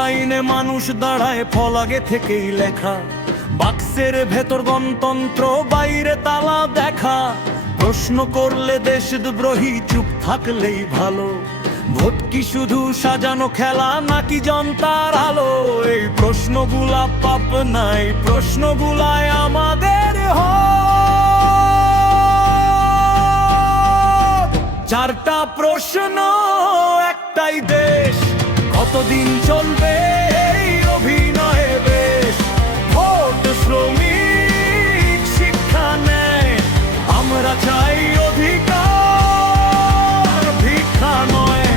লাইনে মানুষ দাঁড়ায়, ফল আগে থেকেই লেখা। বাক্সের ভেতর গণতন্ত্র, বাইরে তালা দেখা। প্রশ্ন করলে দেশদ্রোহী, চুপ থাকলেই ভালো। ভোট কি শুধু সাজানো খেলা, নাকি জনতার আলো? এই প্রশ্নগুলা পাপ নাই, প্রশ্নগুলায় আমাদের হক। চারটা প্রশ্ন, একটাই দেশ, কতদিন চলবে এই অভিনয়ে বেশ? ভোট, শ্রমিক, শিক্ষা, ন্যায়, আমরা চাই অধিকার, ভিক্ষা নয়।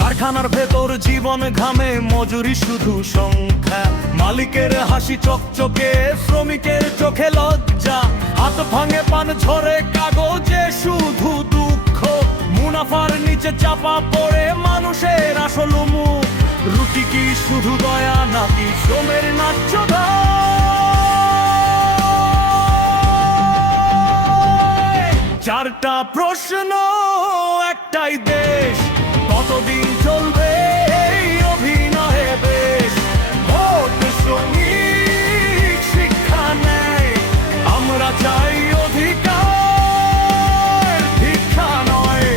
কারখানার ভেতর জীবন ঘামে, মজুরি শুধু সংখ্যা। মালিকের হাসি চকচকে, শ্রমিকের চোখে লজ্জা। হাত ভাঙে, পান ঝরে, কাগজে শুধু দুঃখ। মুনাফার নিচে চাপা পড়ে মানুষের আসল মুখ। রুটি কি শুধু দয়া, নাকি শ্রমের ন্যায্য দায়? চারটা প্রশ্ন, একটাই দেশ, কতদিন চলবে এই অভিনয়ে বেশ? ভোট, শ্রমিক, শিক্ষা, ন্যায়, আমরা চাই অধিকার, ভিক্ষা নয়।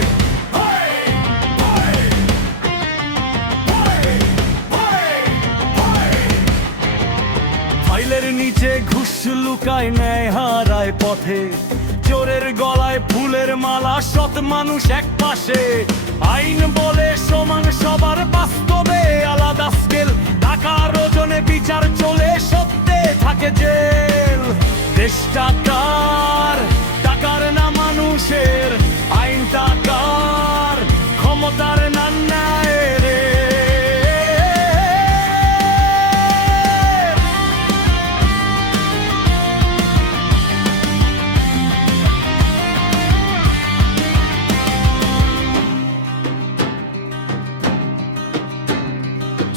ফাইলের নিচে ঘুষ লুকায়, ন্যায় হারায় পথে। চোরের গলায় ফুলের মালা, সৎ মানুষ এক পাশে। আইন বলে সমান সবার, বাস্তবে আলাদা স্কেল। টাকার ওজনে বিচার চলে, সত্যে থাকে জেল। দেশটা কার? টাকার না মানুষের? আইন টাকার, ক্ষমতার না ন্যায়ের?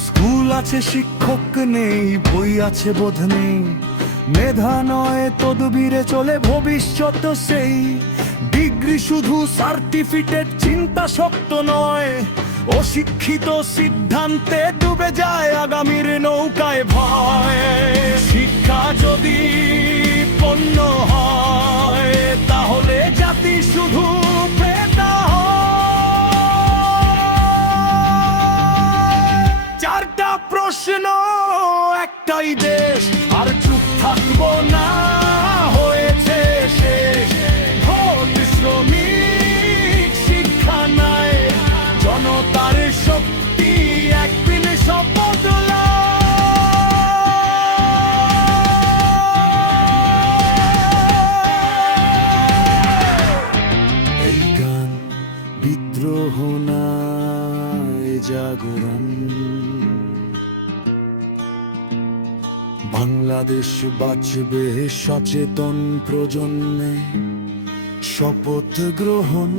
স্কুল আছে, শিক্ষক নেই, বই আছে, বোধ নেই। মেধা নয়, তদবিরে চলে ভবিষ্যৎ সেই। ডিগ্রি শুধু সার্টিফিকেট, চিন্তা শক্ত নয়। অশিক্ষিত সিদ্ধান্তে ডুবে যায় আগামীর নৌকায় ভয়। শিক্ষা যদি পণ্য হয়, তাহলে জাতি শুধু ক্রেতা হয়। চারটা প্রশ্ন, একটাই দেশ, আর চুপ থাকবো না, হয়েছে শেষ। ভোট, শ্রমিক, শিক্ষা নাই, জনতার শক্তি একদিন সব বদলায়। এই গান বিদ্রোহ না, জাগরণ। বাংলাদেশ বাঁচবে সচেতন প্রজন্মে, শপথ গ্রহণ।